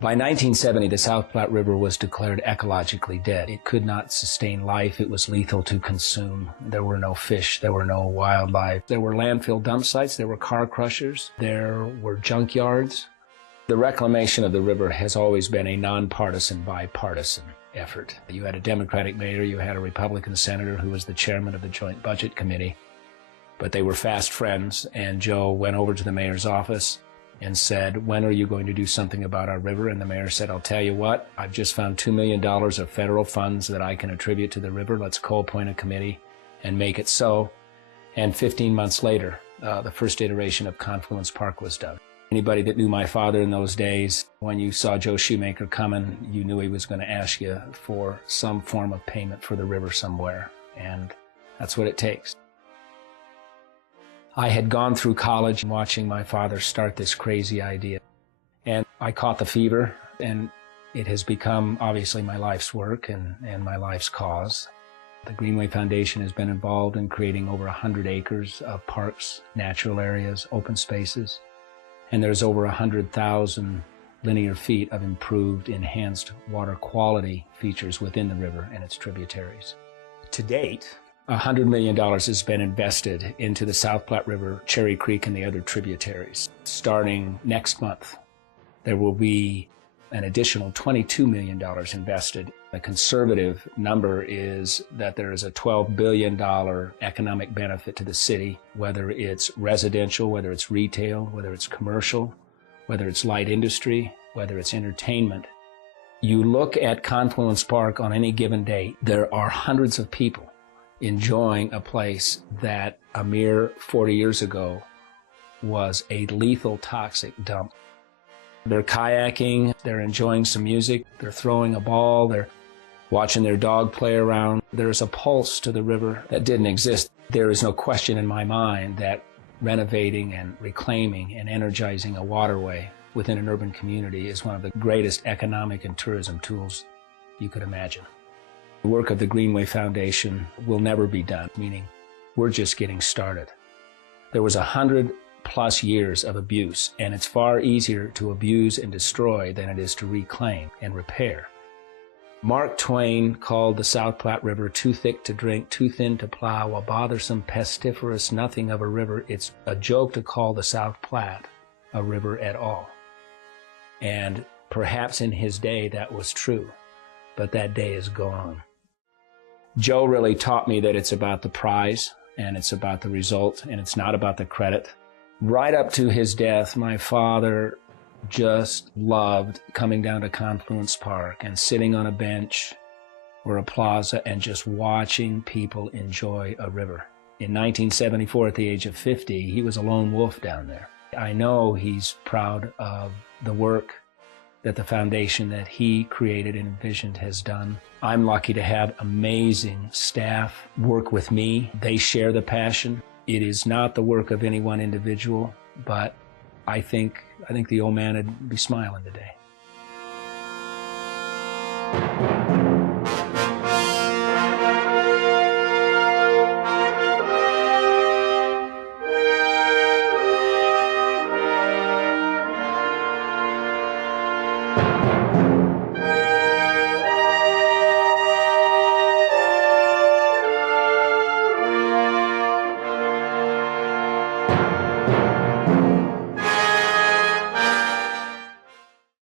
By 1970, the South Platte River was declared ecologically dead. It could not sustain life. It was lethal to consume. There were no fish. There were no wildlife. There were landfill dump sites. There were car crushers. There were junkyards. The reclamation of the river has always been a nonpartisan, bipartisan effort. You had a Democratic mayor. You had a Republican senator who was the chairman of the Joint Budget Committee. But they were fast friends, and Joe went over to the mayor's office and said, "When are you going to do something about our river?" And the mayor said, "I'll tell you what, I've just found $2 million of federal funds that I can attribute to the river. Let's co-appoint a committee and make it so." And 15 months later, the first iteration of Confluence Park was done. Anybody that knew my father in those days, when you saw Joe Shoemaker coming, you knew he was going to ask you for some form of payment for the river somewhere. And that's what it takes. I had gone through college watching my father start this crazy idea. And I caught the fever, and it has become obviously my life's work and my life's cause. The Greenway Foundation has been involved in creating over 100 acres of parks, natural areas, open spaces, and there's over 100,000 linear feet of improved, enhanced water quality features within the river and its tributaries. To date, $100 million has been invested into the South Platte River, Cherry Creek, and the other tributaries. Starting next month, there will be an additional $22 million invested. The conservative number is that there is a $12 billion economic benefit to the city, whether it's residential, whether it's retail, whether it's commercial, whether it's light industry, whether it's entertainment. You look at Confluence Park on any given day, there are hundreds of people enjoying a place that a mere 40 years ago was a lethal, toxic dump. They're kayaking, they're enjoying some music, they're throwing a ball, they're watching their dog play around. There's a pulse to the river that didn't exist. There is no question in my mind that renovating and reclaiming and energizing a waterway within an urban community is one of the greatest economic and tourism tools you could imagine. The work of the Greenway Foundation will never be done, meaning we're just getting started. There was 100+ years of abuse, and it's far easier to abuse and destroy than it is to reclaim and repair. Mark Twain called the South Platte River too thick to drink, too thin to plow, a bothersome, pestiferous nothing of a river. It's a joke to call the South Platte a river at all. And perhaps in his day that was true, but that day is gone. Joe really taught me that it's about the prize and it's about the result and it's not about the credit. Right up to his death, my father just loved coming down to Confluence Park and sitting on a bench or a plaza and just watching people enjoy a river. In 1974, at the age of 50, he was a lone wolf down there. I know he's proud of the work that the foundation that he created and envisioned has done. I'm lucky to have amazing staff work with me. They share the passion. It is not the work of any one individual, but I think the old man would be smiling today.